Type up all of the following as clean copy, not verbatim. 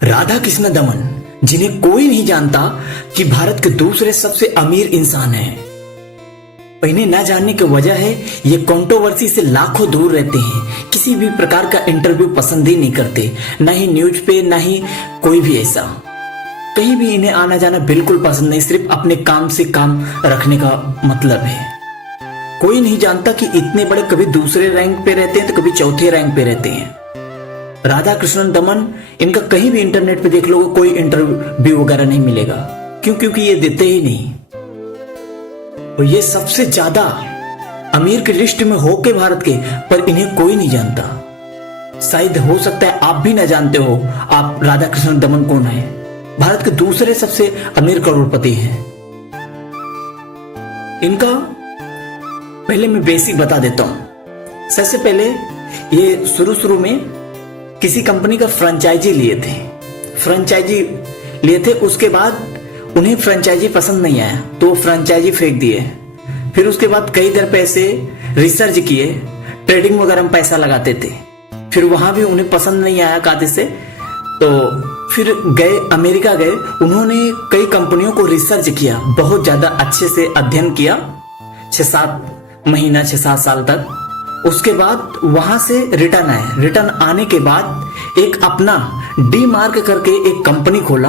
राधा कृष्ण दमन, जिन्हें कोई नहीं जानता कि भारत के दूसरे सबसे अमीर इंसान हैं। इन्हें न जानने की वजह है ये कंट्रोवर्सी से लाखों दूर रहते हैं, किसी भी प्रकार का इंटरव्यू पसंद ही नहीं करते, ना ही न्यूज पे, ना ही कोई भी ऐसा। कहीं भी इन्हें आना जाना बिल्कुल पसंद नहीं, सिर्फ अपने काम से काम रखने का मतलब है। कोई नहीं जानता कि इतने बड़े कभी दूसरे रैंक पे रहते हैं तो कभी चौथे रैंक पे रहते हैं। राधा कृष्णन दमन, इनका कहीं भी इंटरनेट पे देख लोगे कोई इंटरव्यू वगैरह नहीं मिलेगा। क्यों? क्योंकि ये देते ही नहीं। और ये सबसे ज्यादा अमीर की लिस्ट में हो के भारत के, पर इन्हें कोई नहीं जानता। शायद हो सकता है आप भी ना जानते हो आप राधा कृष्णन दमन कौन है। भारत के दूसरे सबसे अमीर करोड़पति हैं। इनका पहले मैं बेसिक बता देता हूं। सबसे पहले ये शुरू में किसी कंपनी का फ्रेंचाइजी लिए थे। उसके बाद उन्हें फ्रेंचाइजी पसंद नहीं आया तो वो फ्रेंचाइजी फेंक दिए। फिर उसके बाद कई तरह पैसे रिसर्च किए, ट्रेडिंग वगैरह में पैसा लगाते थे। फिर वहां भी उन्हें पसंद नहीं आया कायदे से, तो फिर गए अमेरिका गए। उन्होंने कई कंपनियों को रिसर्च किया, बहुत ज्यादा अच्छे से अध्ययन किया, 6-7 महीना 6-7 साल तक। उसके बाद वहां से रिटर्न आए। रिटर्न आने के बाद एक अपना डी मार्क करके एक कंपनी खोला।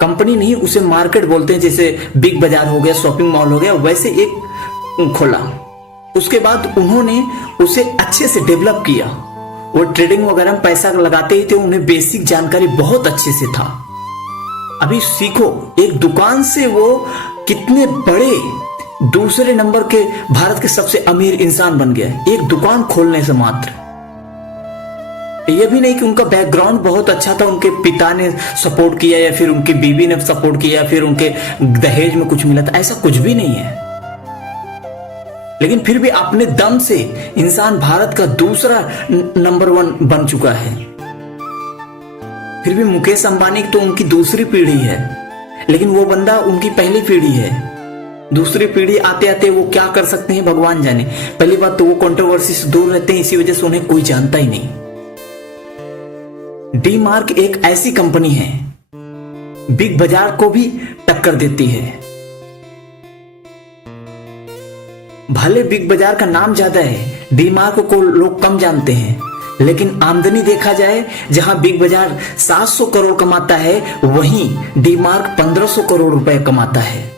कंपनी नहीं, उसे मार्केट बोलते हैं, जैसे बिग बाजार हो गया, शॉपिंग मॉल हो गया, वैसे एक खोला। उसके बाद उन्होंने उसे अच्छे से डेवलप किया। वो ट्रेडिंग वगैरह में पैसा लगाते ही थे, उन्हें बेसिक जानकारी बहुत अच्छे से था। अभी सीखो, एक दुकान से वो कितने बड़े दूसरे नंबर के भारत के सबसे अमीर इंसान बन गया, एक दुकान खोलने से मात्र। यह भी नहीं कि उनका बैकग्राउंड बहुत अच्छा था, उनके पिता ने सपोर्ट किया या फिर उनकी बीवी ने सपोर्ट किया या फिर उनके दहेज में कुछ मिला था, ऐसा कुछ भी नहीं है। लेकिन फिर भी अपने दम से इंसान भारत का दूसरा नंबर 1 बन चुका है। फिर भी मुकेश अंबानी तो उनकी दूसरी पीढ़ी है, लेकिन वो बंदा उनकी पहली पीढ़ी है। दूसरी पीढ़ी आते आते वो क्या कर सकते हैं भगवान जाने। पहली बात तो वो कंट्रोवर्सी से दूर रहते हैं, इसी वजह से उन्हें कोई जानता ही नहीं। डी मार्क एक ऐसी कंपनी है, बिग बाजार को भी टक्कर देती है। भले बिग बाजार का नाम ज्यादा है, डी मार्क को लोग कम जानते हैं, लेकिन आमदनी देखा जाए, जहां बिग बाजार 700 करोड़ कमाता है, वहीं डी मार्क 1500 करोड़ रुपए कमाता है।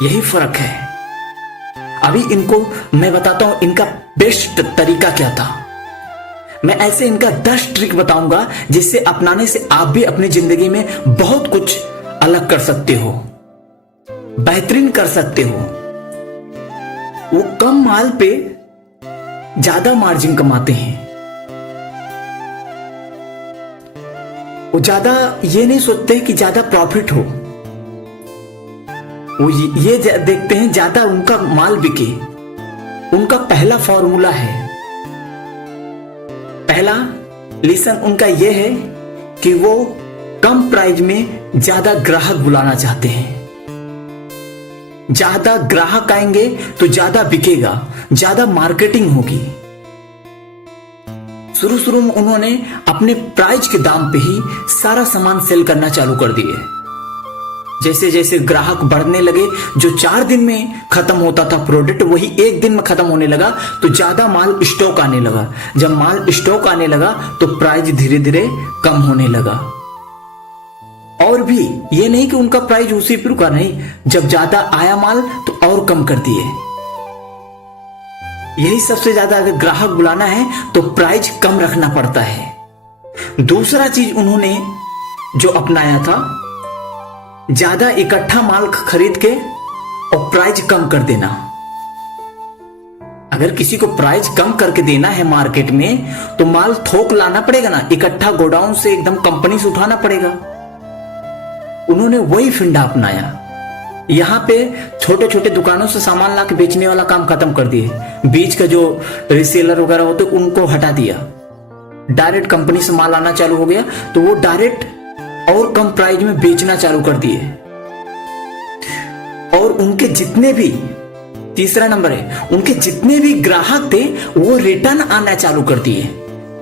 यही फर्क है। अभी इनको मैं बताता हूं इनका बेस्ट तरीका क्या था। मैं ऐसे इनका 10 ट्रिक बताऊंगा, जिससे अपनाने से आप भी अपनी जिंदगी में बहुत कुछ अलग कर सकते हो, बेहतरीन कर सकते हो। वो कम माल पे ज्यादा मार्जिन कमाते हैं। वो ज्यादा ये नहीं सोचते कि ज्यादा प्रॉफिट हो, वो ये देखते हैं ज्यादा उनका माल बिके। उनका पहला फॉर्मूला है, पहला लेसन उनका यह है कि वो कम प्राइस में ज्यादा ग्राहक बुलाना चाहते हैं। ज्यादा ग्राहक आएंगे तो ज्यादा बिकेगा, ज्यादा मार्केटिंग होगी। शुरू में उन्होंने अपने प्राइस के दाम पे ही सारा सामान सेल करना चालू कर दिए। जैसे जैसे ग्राहक बढ़ने लगे, जो 4 दिन में खत्म होता था प्रोडक्ट, वही 1 दिन में खत्म होने लगा, तो ज्यादा माल स्टॉक आने लगा। जब माल स्टॉक आने लगा तो प्राइस धीरे धीरे कम होने लगा। और भी ये नहीं कि उनका प्राइस उसी पर रुका, नहीं, जब ज्यादा आया माल तो और कम कर दिए। यही सबसे ज्यादा, अगर ग्राहक बुलाना है तो प्राइस कम रखना पड़ता है। दूसरा चीज उन्होंने जो अपनाया था, ज्यादा इकट्ठा माल खरीद के और प्राइस कम कर देना। अगर किसी को प्राइस कम करके देना है मार्केट में, तो माल थोक लाना पड़ेगा ना, इकट्ठा गोडाउन से एकदम कंपनी से उठाना पड़ेगा। उन्होंने वही फंडा अपनाया। यहां पे छोटे छोटे दुकानों से सामान ला के बेचने वाला काम खत्म कर दिए। बीच का जो रिसेलर वगैरह होते उनको हटा दिया, डायरेक्ट कंपनी से माल आना चालू हो गया, तो वो डायरेक्ट और कम प्राइस में बेचना चालू कर दिए। और उनके जितने भी, तीसरा नंबर है, उनके जितने भी ग्राहक थे वो रिटर्न आना चालू कर दिए।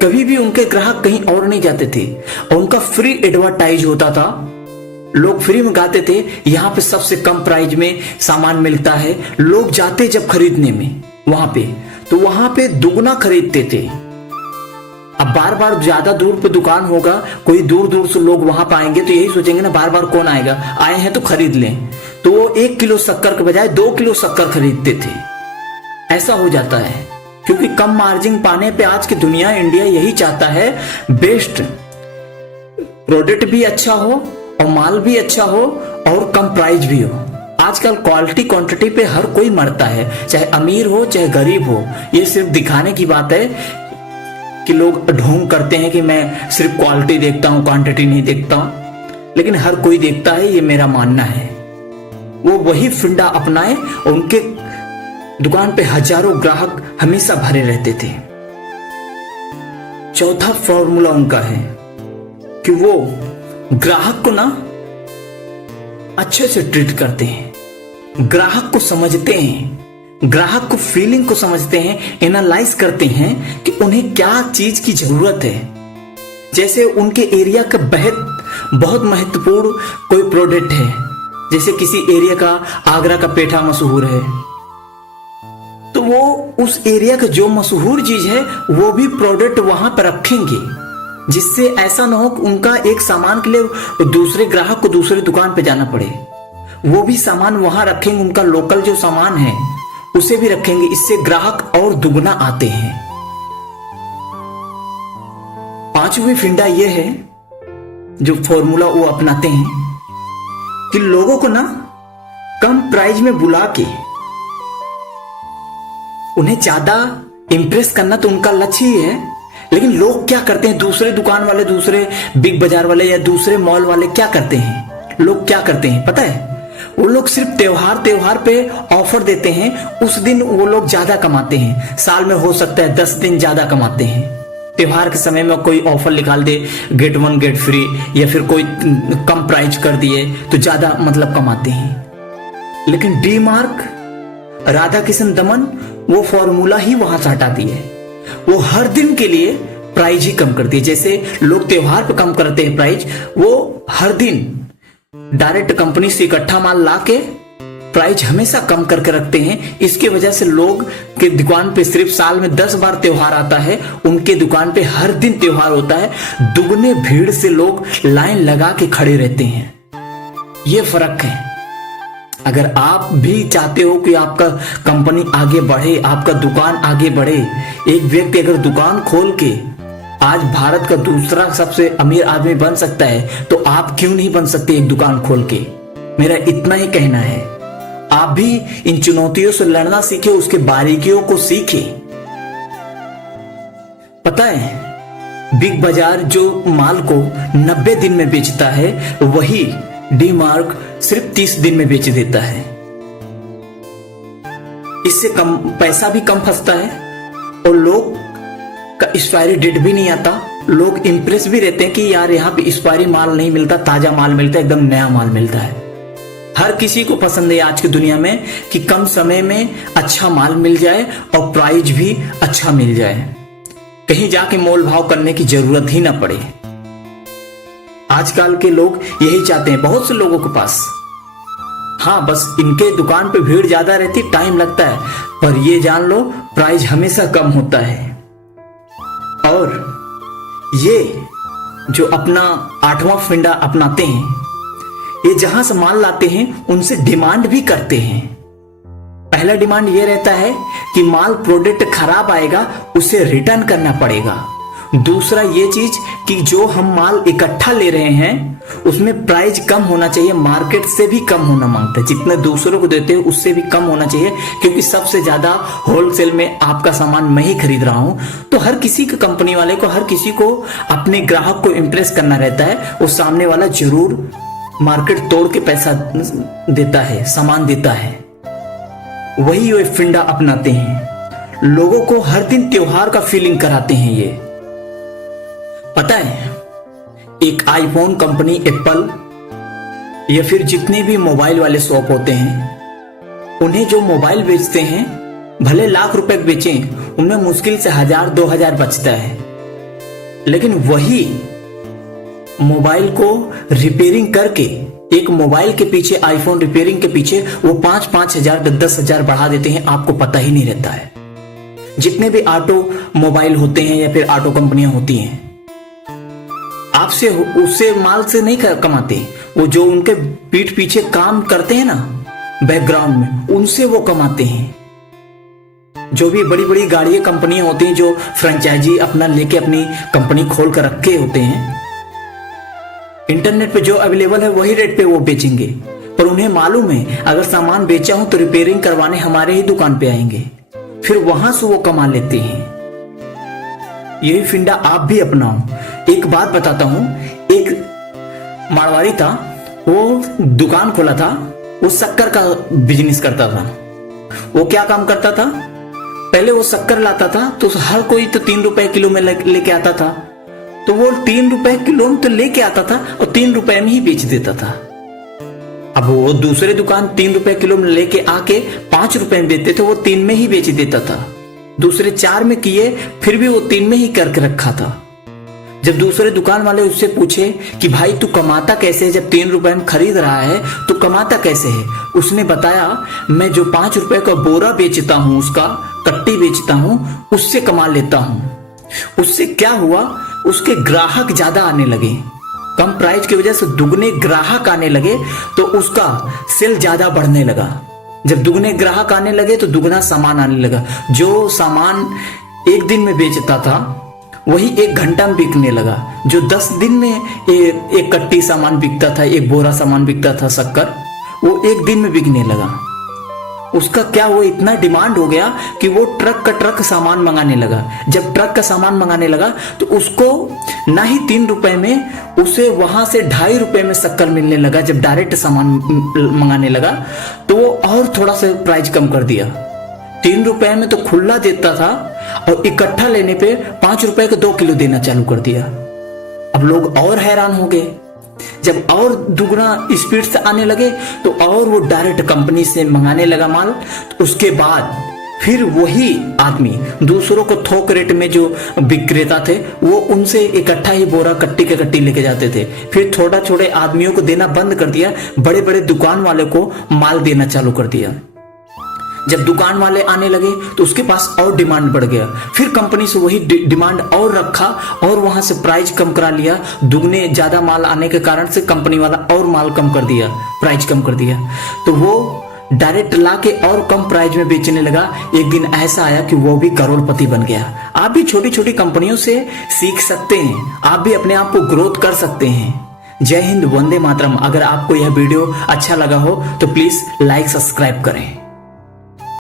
कभी भी उनके ग्राहक कहीं और नहीं जाते थे और उनका फ्री एडवर्टाइज होता था। लोग फ्री में गाते थे यहाँ पे सबसे कम प्राइस में सामान मिलता है। लोग जाते जब खरीदने में वहां पे, तो वहां पे दुगना खरीदते थे। अब बार बार ज्यादा दूर पे दुकान होगा, कोई दूर दूर से लोग वहां पे आएंगे तो यही सोचेंगे ना बार बार कौन आएगा, आए हैं तो खरीद लें। तो वो 1 किलो शक्कर के बजाय 2 किलो शक्कर खरीदते थे। ऐसा हो जाता है क्योंकि कम मार्जिन पाने पे आज की दुनिया, इंडिया यही चाहता है बेस्ट प्रोडक्ट भी अच्छा हो और माल भी अच्छा हो और कम प्राइस भी हो। आजकल क्वालिटी क्वांटिटी पे हर कोई मरता है, चाहे अमीर हो चाहे गरीब हो। ये सिर्फ दिखाने की बात है कि लोग ढोंग करते हैं कि मैं सिर्फ क्वालिटी देखता हूं, क्वांटिटी नहीं देखता हूं, लेकिन हर कोई देखता है, ये मेरा मानना है। वो वही फंडा अपनाए और उनके दुकान पे हजारों ग्राहक हमेशा भरे रहते थे। चौथा फॉर्मूला उनका है कि वो ग्राहक को ना अच्छे से ट्रीट करते हैं, ग्राहक को समझते हैं, ग्राहक को फीलिंग को समझते हैं, एनालाइज करते हैं कि उन्हें क्या चीज की जरूरत है। जैसे उनके एरिया का बहुत महत्वपूर्ण कोई प्रोडक्ट है, जैसे किसी एरिया का आगरा का पेठा मशहूर है, तो वो उस एरिया का जो मशहूर चीज है वो भी प्रोडक्ट वहां पर रखेंगे, जिससे ऐसा ना हो कि उनका एक सामान के लिए दूसरे ग्राहक को दूसरे दुकान पे जाना पड़े। वो भी सामान वहां रखेंगे, उनका लोकल जो सामान है उसे भी रखेंगे। इससे ग्राहक और दुगना आते हैं। पांचवी फिंडा ये है जो फॉर्मूला वो अपनाते हैं कि लोगों को ना कम प्राइस में बुला के उन्हें ज्यादा इंप्रेस करना तो उनका लक्ष्य ही है। लेकिन लोग क्या करते हैं, दूसरे दुकान वाले, दूसरे बिग बाजार वाले या दूसरे मॉल वाले क्या करते हैं, लोग क्या करते हैं पता है? वो लोग सिर्फ त्योहार पे ऑफर देते हैं। उस दिन वो लोग ज्यादा कमाते हैं, साल में हो सकता है 10 दिन ज्यादा कमाते हैं। त्योहार के समय में कोई ऑफर निकाल दे, गेट 1 गेट फ्री, या फिर कोई कम प्राइस कर दिए तो ज्यादा मतलब कमाते हैं। लेकिन डी मार्क, राधा किशन दमन वो फॉर्मूला ही वहां से हटाती है। वो हर दिन के लिए प्राइस ही कम करती है। जैसे लोग त्योहार पे कम करते हैं प्राइस, वो हर दिन डायरेक्ट कंपनी से इकट्ठा माल लाके प्राइस हमेशा कम करके रखते हैं। इसके वजह से लोग के दुकान पे सिर्फ साल में 10 बार त्योहार आता है, उनके दुकान पे हर दिन त्योहार होता है। दुगने भीड़ से लोग लाइन लगा के खड़े रहते हैं। ये फर्क है। अगर आप भी चाहते हो कि आपका कंपनी आगे बढ़े, आपका दुकान आगे बढ़े, एक व्यक्ति अगर दुकान खोल के आज भारत का दूसरा सबसे अमीर आदमी बन सकता है तो आप क्यों नहीं बन सकते एक दुकान खोल के? मेरा इतना ही कहना है। आप भी इन चुनौतियों से लड़ना सीखे, उसके बारीकियों को सीखे। पता है बिग बाजार जो माल को 90 दिन में बेचता है, वही डी मार्क सिर्फ 30 दिन में बेच देता है। इससे कम पैसा भी कम फंसता है और लोग का एक्सपायरी डेट भी नहीं आता। लोग इंप्रेस भी रहते हैं कि यार यहाँ पे एक्सपायरी माल नहीं मिलता, ताजा माल मिलता है, एकदम नया माल मिलता है। हर किसी को पसंद है आज की दुनिया में कि कम समय में अच्छा माल मिल जाए और प्राइस भी अच्छा मिल जाए, कहीं जाके मोल भाव करने की जरूरत ही ना पड़े। आजकल के लोग यही चाहते हैं, बहुत से लोगों के पास। हाँ, बस इनके दुकान पे भीड़ ज्यादा रहती, टाइम लगता है, पर ये जान लो प्राइस हमेशा कम होता है। और ये जो अपना 8वां फिंडा अपनाते हैं, ये जहां से माल लाते हैं उनसे डिमांड भी करते हैं। पहला डिमांड ये रहता है कि माल प्रोडक्ट खराब आएगा उसे रिटर्न करना पड़ेगा। दूसरा ये चीज कि जो हम माल इकट्ठा ले रहे हैं उसमें प्राइस कम होना चाहिए, मार्केट से भी कम होना मांगता है। जितने दूसरों को देते हैं उससे भी कम होना चाहिए, क्योंकि सबसे ज्यादा होलसेल में आपका सामान मैं ही खरीद रहा हूं। तो हर किसी के कंपनी वाले को, हर किसी को अपने ग्राहक को इंप्रेस करना रहता है। वो सामने वाला जरूर मार्केट तोड़ के पैसा देता है, सामान देता है। वही वो फिंडा अपनाते हैं, लोगों को हर दिन त्योहार का फीलिंग कराते हैं। ये पता है, एक आईफोन कंपनी, एप्पल या फिर जितने भी मोबाइल वाले शॉप होते हैं, उन्हें जो मोबाइल बेचते हैं, भले लाख रुपए बेचें, उनमें मुश्किल से 1000-2000 बचता है। लेकिन वही मोबाइल को रिपेयरिंग करके, एक मोबाइल के पीछे, आईफोन रिपेयरिंग के पीछे वो 5-5 हजार 10-10 बढ़ा देते हैं, आपको पता ही नहीं रहता है। जितने भी ऑटो मोबाइल होते हैं या फिर ऑटो कंपनियां होती हैं, आपसे उससे माल से नहीं कमाते, वो जो उनके पीठ पीछे काम करते हैं ना बैकग्राउंड में, उनसे वो कमाते हैं। जो भी बड़ी बड़ी गाड़ियां कंपनियां होती हैं, जो फ्रेंचाइजी अपना लेके अपनी कंपनी खोल कर रखे होते हैं, इंटरनेट पे जो अवेलेबल है वही रेट पे वो बेचेंगे, पर उन्हें मालूम है अगर सामान बेचा हूं तो रिपेयरिंग करवाने हमारे ही दुकान पे आएंगे, फिर वहां से वो कमा लेते हैं। यही फिंडा आप भी अपनाओ। एक बात बताता हूं, एक मारवाड़ी था, वो दुकान खोला था, वो शक्कर का बिजनेस करता था। वो क्या काम करता था, पहले वो शक्कर लाता था तो हर कोई तो 3 रुपए किलो में लेके आता था, तो वो 3 रुपए किलो में तो लेके आता था और 3 रुपए में ही बेच देता था। अब वो दूसरे दुकान 3 रुपए किलो में लेके आके 5 रुपए में बेचते थे, वो 3 में ही बेच देता था। दूसरे 4 में किए, फिर भी वो 3 में ही करके रखा था। जब दूसरे दुकान वाले उससे पूछे कि भाई तू कमाता कैसे है, जब 3 रुपए में खरीद रहा है तो कमाता कैसे है, उसने बताया मैं जो 5 रुपए का बोरा बेचता हूं, उसका कट्टी बेचता हूं, उससे कमा लेता हूं। उससे क्या हुआ, उसके ग्राहक ज्यादा आने लगे, कम प्राइस की वजह से दुगने ग्राहक आने लगे, तो उसका सेल ज्यादा बढ़ने लगा। जब दुगने ग्राहक आने लगे तो दुगना सामान आने लगा। जो सामान 1 दिन में बेचता था वही 1 घंटा में बिकने लगा। जो 10 दिन में एक कट्टी सामान बिकता था, एक बोरा सामान बिकता था शक्कर, वो 1 दिन में बिकने लगा। उसका क्या, वो इतना डिमांड हो गया कि वो ट्रक का ट्रक सामान मंगाने लगा। जब ट्रक का सामान मंगाने लगा तो उसको ना ही 3 रुपए में, उसे वहां से 2.5 रुपए में शक्कर मिलने लगा। जब डायरेक्ट सामान मंगाने लगा तो वो और थोड़ा सा प्राइस कम कर दिया। 3 रुपए में तो खुला देता था और इकट्ठा लेने पे 5 रुपए का 2 किलो देना चालू कर दिया। अब लोग और हैरान हो गए। जब और दुगना स्पीड से आने लगे तो और वो डायरेक्ट कंपनी से मंगाने लगा माल। तो उसके बाद फिर वही आदमी दूसरों को थोक रेट में, जो विक्रेता थे, वो उनसे इकट्ठा ही बोरा कट्टी के कट्टी लेके जाते थे। फिर थोड़ा छोटे आदमियों को देना बंद कर दिया, बड़े बड़े दुकान वाले को माल देना चालू कर दिया। जब दुकान वाले आने लगे तो उसके पास और डिमांड बढ़ गया। फिर कंपनी से वही डिमांड और रखा और वहां से प्राइस कम करा लिया। दुगने ज्यादा माल आने के कारण से कंपनी वाला और माल कम कर दिया, प्राइस कम कर दिया। तो वो डायरेक्ट ला के और कम प्राइस में बेचने लगा। एक दिन ऐसा आया कि वो भी करोड़पति बन गया। आप भी छोटी छोटी कंपनियों से सीख सकते हैं, आप भी अपने आप को ग्रोथ कर सकते हैं। जय हिंद, वंदे मातरम। अगर आपको यह वीडियो अच्छा लगा हो तो प्लीज लाइक सब्सक्राइब करें।